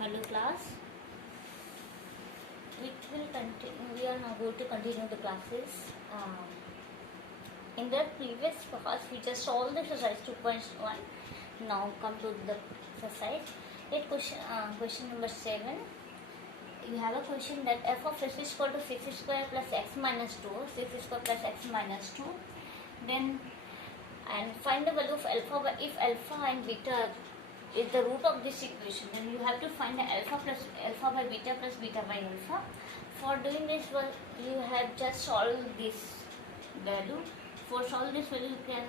Hello class, we are now going to continue the classes. In the previous class we just solved the exercise 2.1. Now come to the exercise. Question number 7. You have a question that f of x is equal to 6 square plus x minus 2, 6 square plus x minus 2. Then and find the value of alpha. If alpha and beta is the root of this equation, then you have to find the alpha by beta plus beta by alpha. For doing this, well, you have just solved this value. For solve this value, you can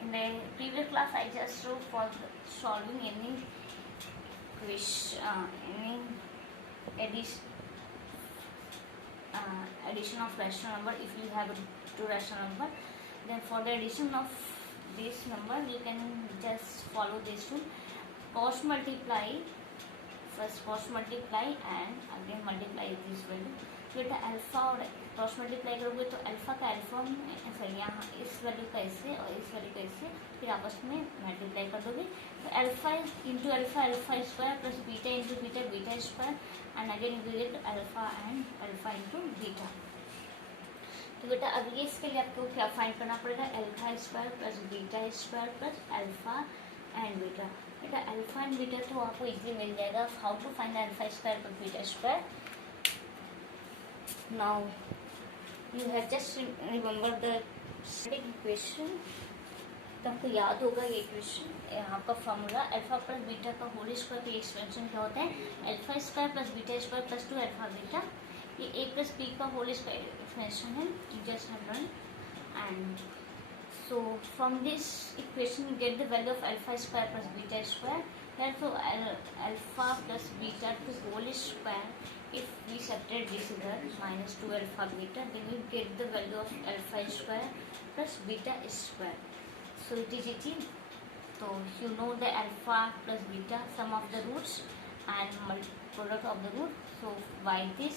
in the previous class I just wrote for solving any question, any addition of rational number. If you have two rational number, then for the addition of this number you can just follow this rule: cross multiply, first cross multiply and again multiply this value. फिर alpha और cross multiply करोगे तो alpha का alpha sorry यहाँ इस value का इससे और इस वैल्यू का इससे फिर आपस में मल्टीप्लाई कर दोगे तो alpha into alpha alpha square plus beta into beta beta square and again you get alpha and alpha into beta. तो बेटा अब ये इसके लिए आपको क्या फाइंड करना पड़ेगा? Alpha square plus beta square plus alpha and beta. बेटा अल्फा एंड बीटा तो आपको इजीली मिल जाएगा. How to find alpha square plus beta square? Now you have just remember the equation. तो आपको याद होगा ये इक्वेशन, यहाँ का फॉर्मूला अल्फा प्लस बीटा का होल स्क्वायर का एक्सपेंशन क्या होता है? Alpha square plus beta square plus 2 alpha beta. ये a प्लस बी का होल स्क्वायर एक्सपेंशन है. You just have learn and so from this equation you get the value of alpha square plus beta square. Therefore alpha plus beta to whole square, if we subtract this here minus 2 alpha beta, then you get the value of alpha square plus beta square. So it is easy. So you know the alpha plus beta, sum of the roots and product of the root. So by this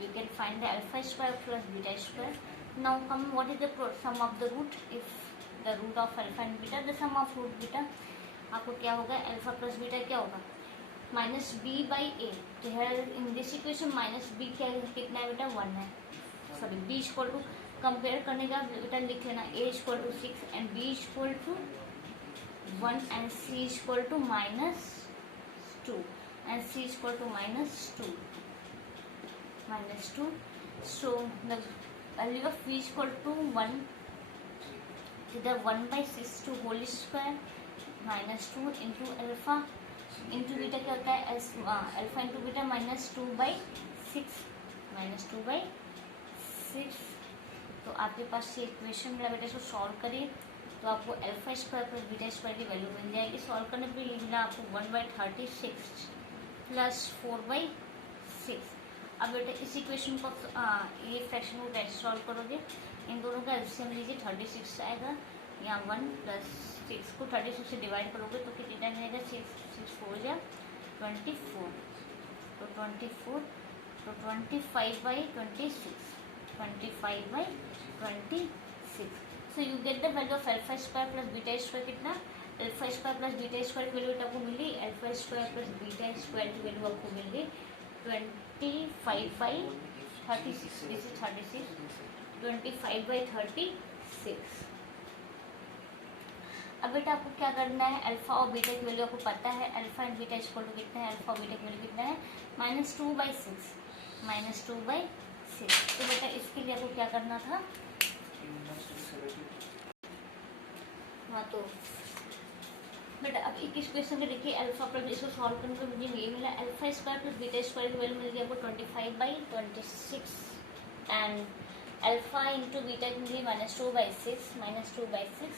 you can find the alpha square plus beta square. Now come, what is the sum of the root? If the root of alpha and beta, the sum of root beta, आपको क्या होगा? Alpha plus beta क्या होगा? Minus b by a. तो है in this equation minus b क्या कितना है बेटा? 1 है. Sorry b equal to compare करने का बेटा लिख लेना a equal to 6 and b equal to 1 and c equal to minus 2 and c equal to minus 2. So the value of v equal to 1, either 1 by 6 to whole square minus 2 into alpha into beta क्या होता है? Alpha into beta minus 2 by 6. तो आपके पास ये equation मिला बेटा. इसको solve करिए तो आपको alpha square plus beta square की वैल्यू मिल जाएगी. सॉल्व करने पर ये मिला आपको 1/36 प्लस 4/6. अब बेटा इस इक्वेशन को ये फ्रैक्शन को कैसे सॉल्व करोगे? इन दोनों का एलसीएम लीजिए. 36 आएगा. यहाँ 1 प्लस 6 को 36 से डिवाइड करोगे तो कितना टाइम मिलेगा? 6 4 या 24. तो 24 तो 25/26. 25/26. So you get the value of alpha square plus beta square. कितना? Alpha square plus beta square की वैल्यू आपको मिली. Alpha square plus beta square की वैल्यू आपको मिल गई 25/36. This is 36. 25/36. अब बेटा आपको क्या करना है? अल्फा और बीटा की वैल्यू आपको पता है. Alpha and beta equal to कितना है? अल्फा और बीटा की वैल्यू कितना है? -2/6. -2/6. तो बेटा इसके लिए आपको क्या करना था? हाँ तो बेटा अब एक इक्वेशन में देखिए अल्फा प्लस इसको सॉल्व करने पर मुझे ये मिला. Alpha square plus beta square की वैल्यू मिल गई आपको 25/26 एंड अल्फा इंटू बीटा की मिली -2/6.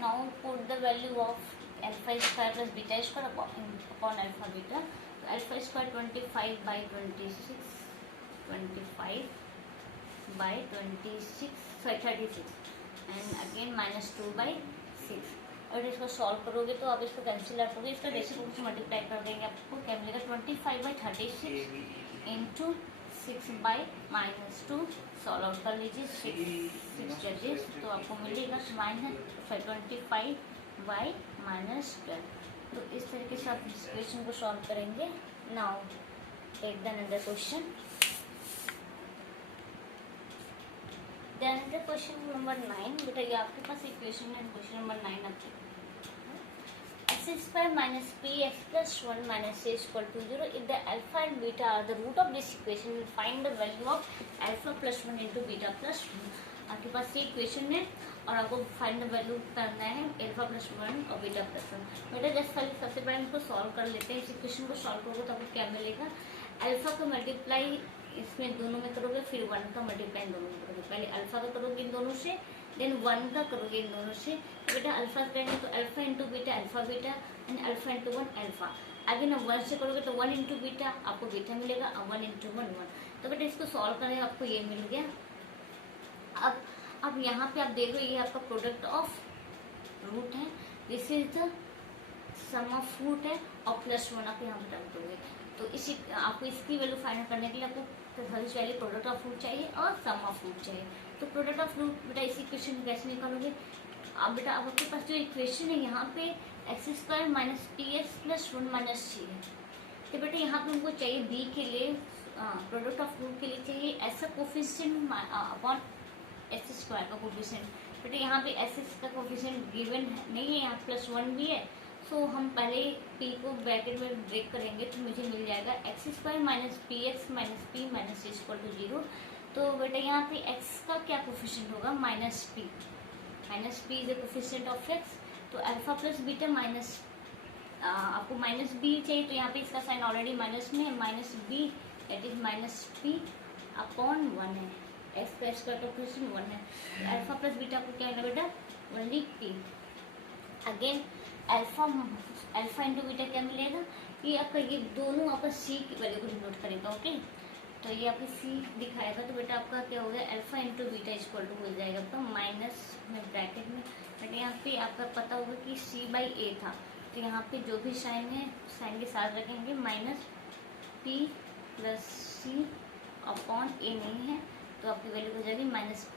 Now put the value of alpha square plus beta square upon alpha beta. तो अल्फा स्क्वायर 25/26 36 एंड अगेन -2/6. और इसको सॉल्व करोगे तो आप इसको कैंसिल आउट करोगे. इसका बेसिक रूप से मल्टीप्लाई कर देंगे. आपको क्या मिलेगा? 25/36 इंटू 6/-2. सॉल्व आउट कर लीजिए. 6 जजेस तो आपको मिलेगा -25/-12. तो इस इस तरीके से आप इस क्वेश्चन को सॉल्व करेंगे। Now take the another question. The another question number 9। बेटा ये आपके पास इक्वेशन है, क्वेश्चन नंबर 9 आपके x square minus px plus 1 minus a is equal to 0 if the alpha and beta are the root of this equation, we'll find the value of alpha plus 1 into beta plus 1। आपके पास ये equation है और आपको find the value करना है alpha plus 1 और beta plus 1। बेटा just पहले सबसे पहले इनको सॉल्व कर लेते हैं। इस इक्वेशन को सॉल्व करोगे तो आपको क्या मिलेगा, अल्फा का मल्टीप्लाई इसमें दोनों में करोगे, फिर 1 का मल्टीप्लाई इन दोनों में करोगे। पहले अल्फा का करोगे इन दोनों से, देन 1 का करोगे इन दोनों से। तो बेटा अल्फा करेंगे तो alpha into beta alpha beta and alpha into 1 alpha. आगे ना 1 से करोगे तो 1 इंटू बीटा आपको बीटा मिलेगा, 1 इंटू 1 1। तो बेटा इसको सॉल्व करेंगे आपको ये मिल गया। अब यहाँ पे आप देख रहे हो ये आपका प्रोडक्ट ऑफ रूट है, this is the sum of root है और प्लस 1 आप यहाँ पे रख दोगे। तो इसी आपको इसकी वैल्यू फाइंड करने के लिए आपको सबसे पहले प्रोडक्ट ऑफ रूट चाहिए और सम ऑफ रूट चाहिए। तो प्रोडक्ट ऑफ रूट बेटा इस इक्वेशन कैसे निकालोगे। अब बेटा अब आपके पास जो इक्वेशन है यहाँ पे x square minus p x plus 1 minus c है। तो बेटा यहाँ पे हमको चाहिए बी के लिए प्रोडक्ट ऑफ रूट के लिए चाहिए ऐसा कोफिशिएंट अपॉन एक्स स्क्वायर का कोफिशिएंट। बेटा यहाँ पे एस का कोफिशिएंट गिवन नहीं है, यहाँ प्लस 1 भी है। सो हम पहले पी को ब्रैकेट में ब्रेक करेंगे तो मुझे मिल जाएगा x square minus p x minus p minus c equal to 0। तो बेटा यहाँ पे एक्स का क्या कोफिशिएंट होगा, minus P is the coefficient of x. तो अल्फा प्लस बीटा माइनस आपको माइनस बी चाहिए, तो यहाँ पे इसका साइन ऑलरेडी माइनस में है, minus b that is minus p upon 1 है। एक्स का स्क्वायर कोफिशिएंट 1 है। अल्फा प्लस बीटा को क्या है बेटा, only P. Again alpha into beta क्या मिलेगा, ये आपका ये दोनों आपका सी की वैल्यू को डिनोट करेगा। ओके तो ये आपकी सी दिखाएगा। तो बेटा आपका क्या हो गया, alpha into beta equal to हो जाएगा आपका माइनस में ब्रैकेट में। बट यहाँ पे आपका पता होगा कि सी बाई ए था, तो यहाँ पे जो भी साइन है साइन के साथ रखेंगे, माइनस पी प्लस सी अपॉन ए नहीं है तो आपकी वैल्यू हो जाएगी माइनस